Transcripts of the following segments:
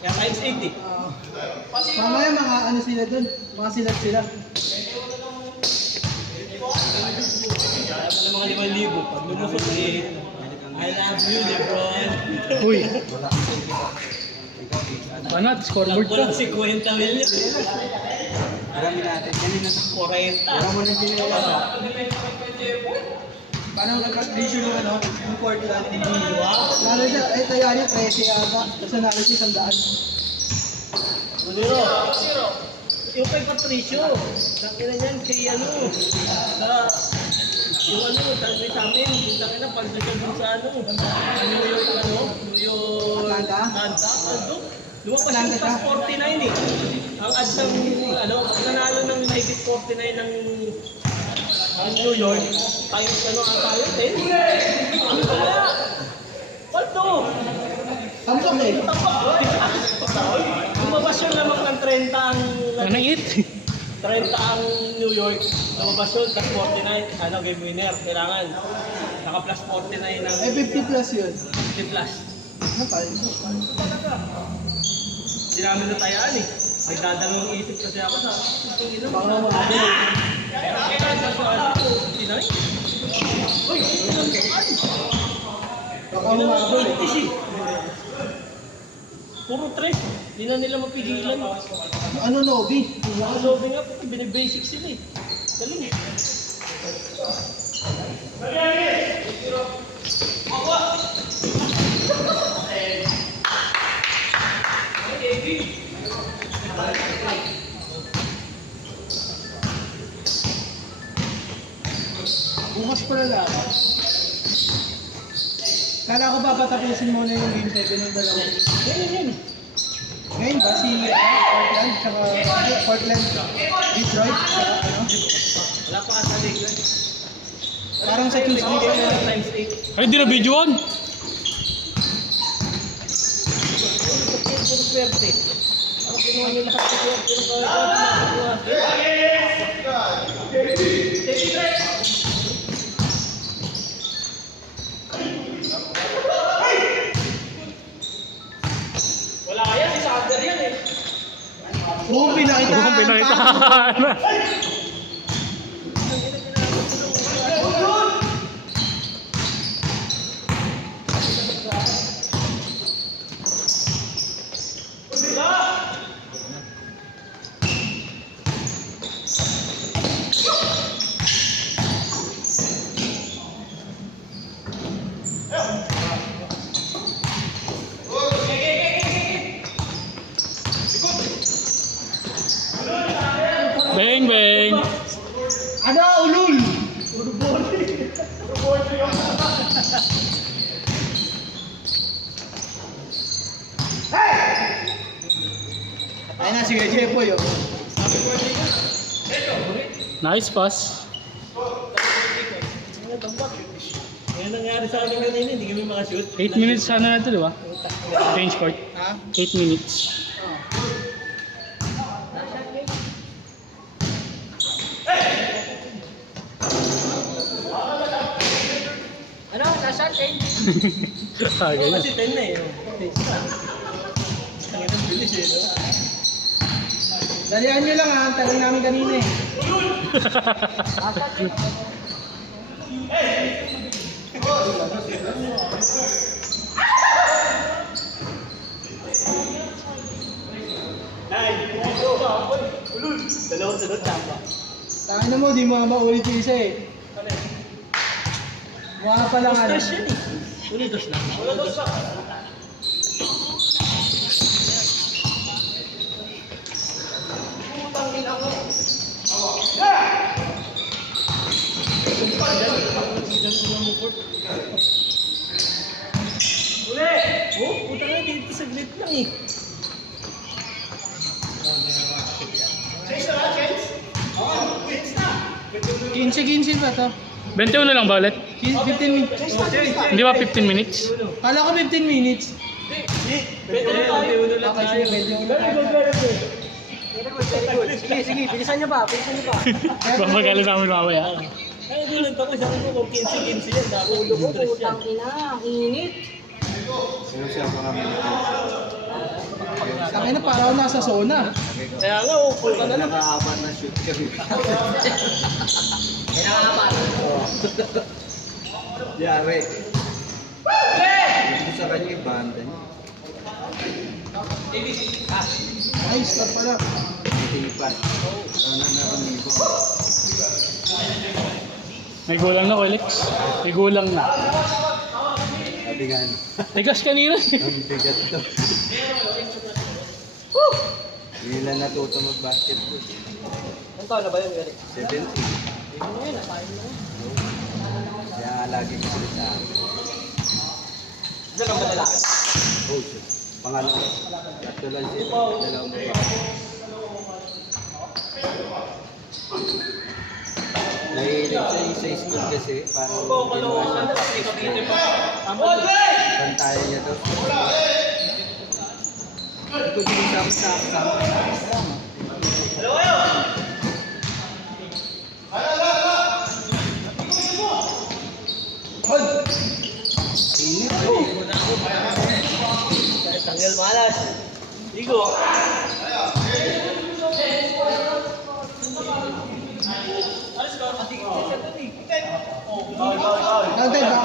Kaya times 8 eh. Mamaya mga ano sila dun, mga silat sila. Kaya pala mga 5,000. Pag lumusot eh. I love you, Lebron. Uy. Banat, scoreboard Kulang ka. 50 million. Marami natin. Kanina sa 40. Wala mo nang pinilala. Parang nag-ratio ng ano, yung Portland. Wow. Lalo siya, tayo niya, 13 yata. Tapos nanalo siya 100. Zero. Yung kay Patricio. Nakina niyan kay ano. Yung ano, sabi sa amin. Nakina pagdating dun sa ano. New York ano. New York. Atlanta? Lumapas yung plus 49 eh. Ang ads ng ano. Pag nanalo ng mahigit 49 ng New York. Tayo ano ang tayo. Ano kaya? Paldo! Samsung eh. Lumabas yun lamang ng 30 ang... Ano it? 30 ang New York. Lumabas yun, plus 49. Ano, game winner. Kailangan. Naka plus 49 ng... Eh, 50 plus yun. 50 plus. Ano pa yun? Hindi namin natayaan eh. Nagdadalawang isip kasi ako sa... Baka naman ako. Kailangan na sa 49? Uy! Baka humabol eh. Puro 3. Hindi na nila mapigilan. Ano, Nobi? Mga lobby nga po, binibasic sila eh. Galing eh. Bukas pa na lang. Kala ko ba patapusin mo na yung game 7 ng dalawa? Yan. Ngayon ba si Portland, tsaka Portland, Detroit, tsaka ano? Wala pa ata league. Parang sa Tuesday pa yun. Times 8. Ay, di na videoan. Puro swerte. Ako kinuha niyo lahat ng swerte ng kawagawa. Wala yan, si Sander yan eh. Oo, pinakita. Ang pinakitahan. Bang, bang. Ano, ulul? Ayun na, sige, Jepo yun. Nice pass. Ngayon nangyari sa akin kanina, hindi kami makashoot. 8 minutes sana na ito, di ba? Change court. Ha? 8 minutes. Ano? Nasa 10? Ah, Oo, ganyan. kasi 10 na eh. Ang ina, bilis eh, no? Dalihan nyo lang ha, ang tagal namin kanina eh. Dalawang sunod, tama. Tangin mo, di mo nga maulit yung isa eh. Mukha pa lang ano. Stress yan eh. Unidos lang. Unidos lang. Uli! Oh, puta nga dito saglit lang eh. Change na ba? Change? Oo, change na. 15 ba to? 21 na lang ba ulit? 15 minutes. Hindi ba 15 minutes? Kala ko 15 minutes. Pwede na tayo. Okay, sige, medyo ulo. Sige, sige. Bilisan niyo ba? Bilisan niyo ba? Papagalan namin mamaya. Ay, gulat ako. Sabi ko kung 15-15 yan. Ulo ko, putang ina. Ang init. Sino siya mga minutes? Tangina, para ako nasa zona. Kaya nga, full ka na lang. Nakaapat na shoot kami. Yari. Ito sa kanya yung banda niya. Ay, score pala. Tipan. Naroon ko. May gulang na, Alex. May gulang na. Sabi nga, Tigas kanina. ang bigat to. Hindi lang natuto mag-basketball. Ang taon na ba yun, Eric? 70. Ngayon, nasahin mo. Kaya nga lagi ko sila sa akin. Diyan ang malalaki. Oh, shit. Pangalawa. Tatlo lang sila. Dalawang babae. Nahilig sa school kasi parang ginawa siya. Pantayan niya daw. Hindi ko din sama. Tanggal malas. Ligo. Noted ba?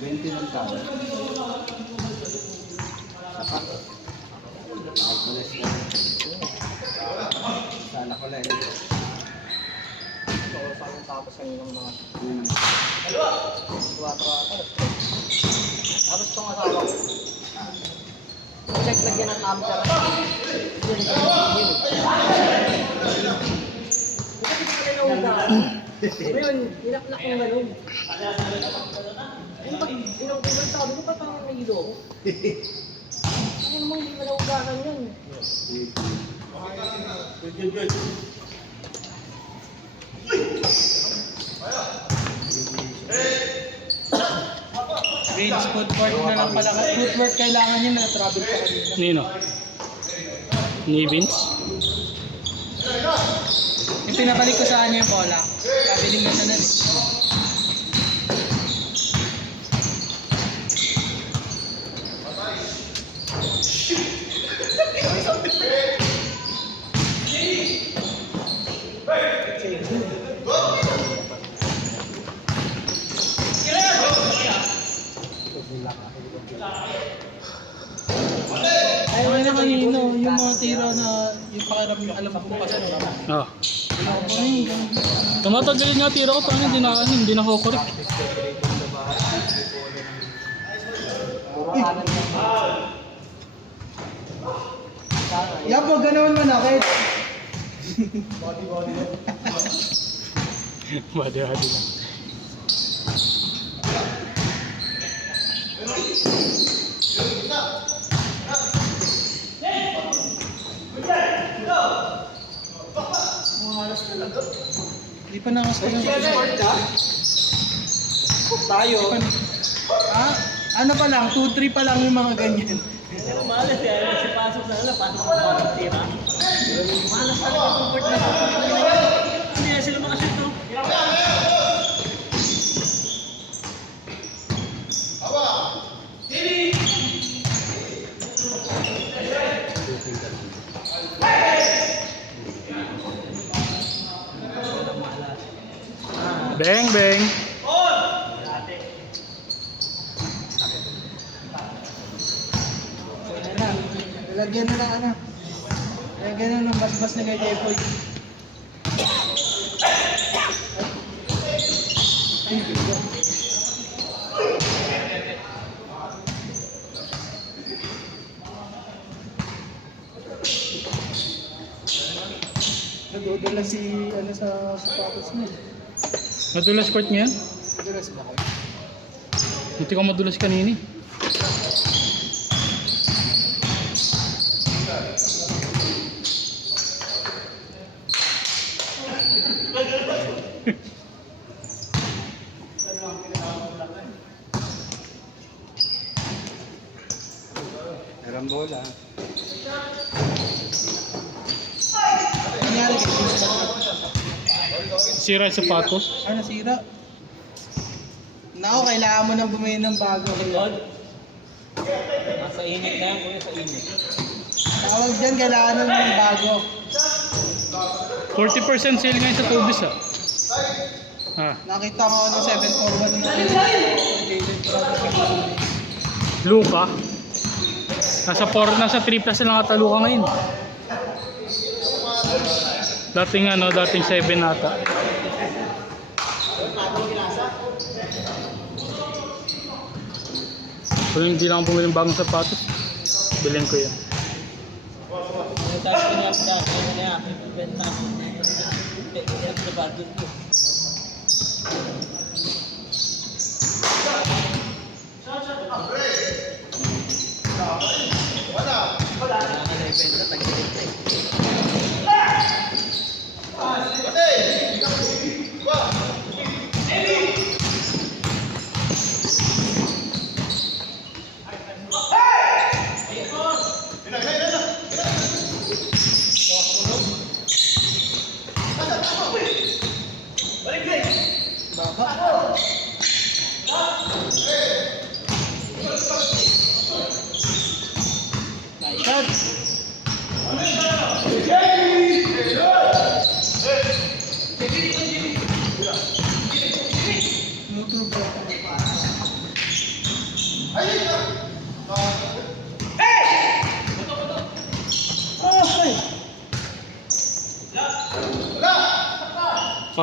20 ng tao. Saka. Alcoholis na. Sana ko lang. Tapos kanina ng mga Hmm. 4 atas. Tapos itong asawa ko. Check lagyan ng amper. Ngayon, hinaknak yung ganun. Sabi ko pa parang nahilo ako. Ano namang hindi mo naugasan yan? Grades, footwork na lang pala. Footwork kailangan niya na travel pa kanina. Nino? Ni Vince? Yung pinabalik ko sa kanya yung bola. Kabiling na siya nun. Ayaw na kanino, yung mga tira na yung pakiram yung alam kong pasok na. Oh. Tumatagalin nga tira ko, paano hindi na kukurik. Yapo, ganoon mo na kahit. Badi lang. Hindi pa nakas ko yung Tayo. Ah, ano pa lang, 2-3 pa lang yung mga ganyan. Pero malas eh, ayaw magsipasok na lang, pasok ang parang tira. Malas talaga comfort na. Hindi na sila makashoot to. Bang, bang. Lagyan na ng ano. Lagyan na ng basbas na kay Jepoy. Ay, bigo. Nagdodala si ano sa sapatos mo. Madulas court niya yan? Nagdodala si Bakoy. Buti ka madulas kanini. Narambola. Nangyari kay Chris. Sira yung sapatos. Ano, nasira? Nako, kailangan mo nang bumili ng bago. Nasa Sa init na yan, kuya, sa init. Tawag dyan, kailangan ng bago. 40% sale ngayon sa Tubis ah. Ah, Nakita ko ng 741 yung Luka. Nasa 3 plus lang ata Luka ngayon. Dating 7 ata. Kung hindi lang ako bumili ng bagong sapatos, bilhin ko yan. Tapos ko niya sa akin, kaya ibibenta ako. Kaya sa budget ko. Wala ka na ibenta, tag-ibenta eh.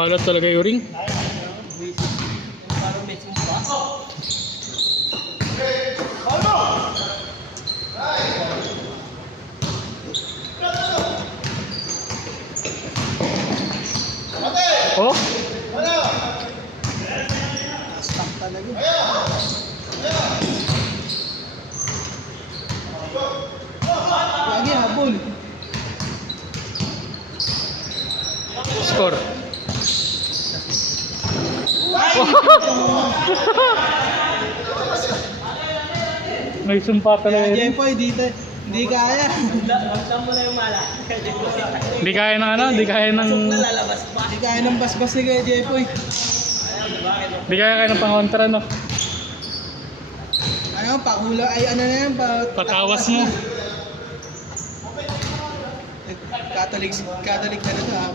Kalat talaga yung ring. Parang may sumpa. Oh? stock talaga. Lagi habol. Score. May sumpa talaga yun. Jepoy, di kaya. Magdam mo na yung mala. Hindi kaya ng ano, hindi kaya ng... Pasok na lalabas pa. Di kaya ng basbas ni Kuya Jepoy. Hindi kaya ng pangontra, no? Ano, pakula, ay ano na yan, Patawas mo. Catholic na rin ha.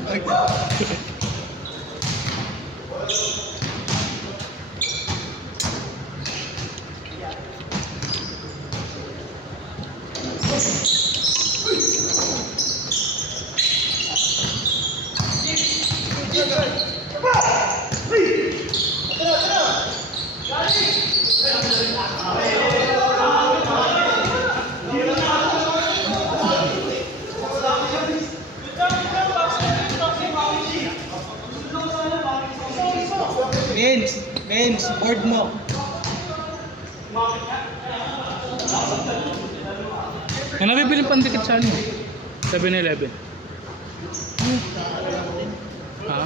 Benz, board mo. Ano nabibili pang ticket sa ano? 7-Eleven. Ha?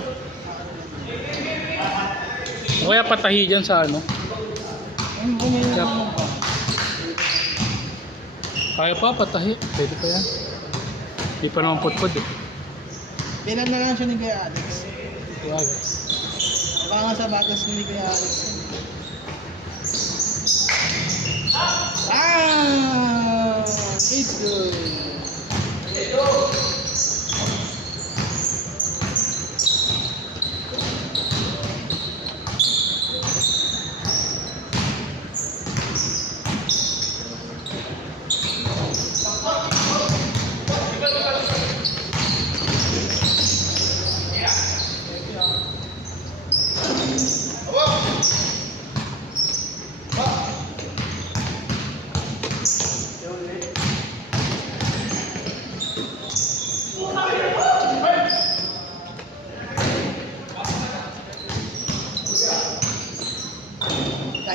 O kaya patahi dyan sa ano? Kaya pa, patahi. Pwede pa yan. Hindi pa naman putput eh. Bilan na lang siya ni Kuya Alex. Wag. Baka nga sa batas ni Kuya Alex. It's good.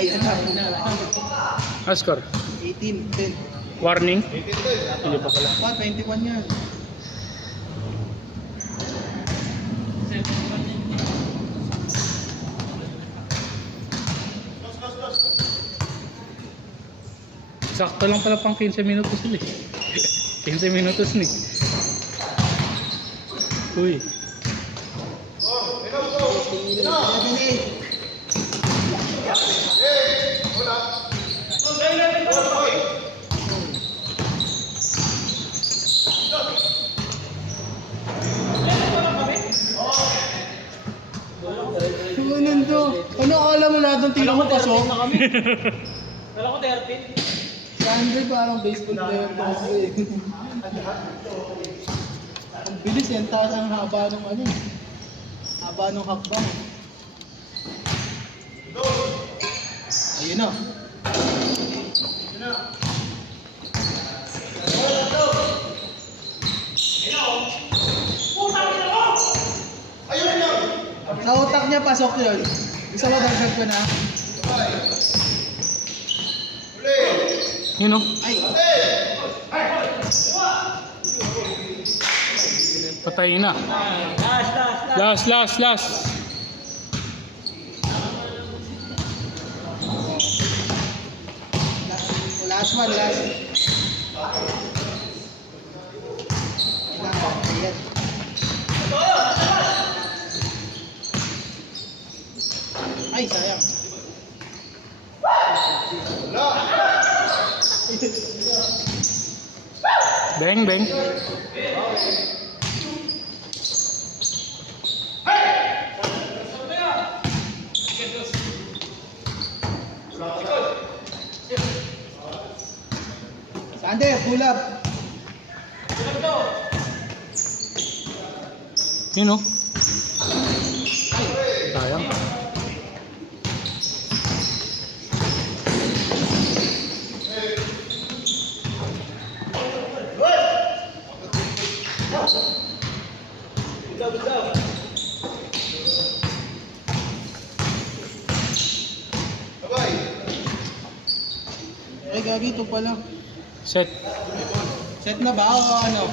Kaya na. Score. 18, 10. Warning. Hindi pa pala. 21 yan. Sakto lang pala pang 15 minutos ulit. 15 minutos ni. Uy. 7-8. kami. Kala ko 13. Si Andre parang baseball player pa kasi eh. Ang bilis yan, taas ang haba ng ano eh. Haba ng hakbang. Ayun na. Sa utak niya, pasok yun. Isa mo dagdag ko na. Yun o. Ay! Patay na. Last. Last one, last. Ayan. Ay, sayang. Bang. Sander, pull up. Yun o. Sayang. Ay, gagi, ito pala. Set. Set na ba o ano?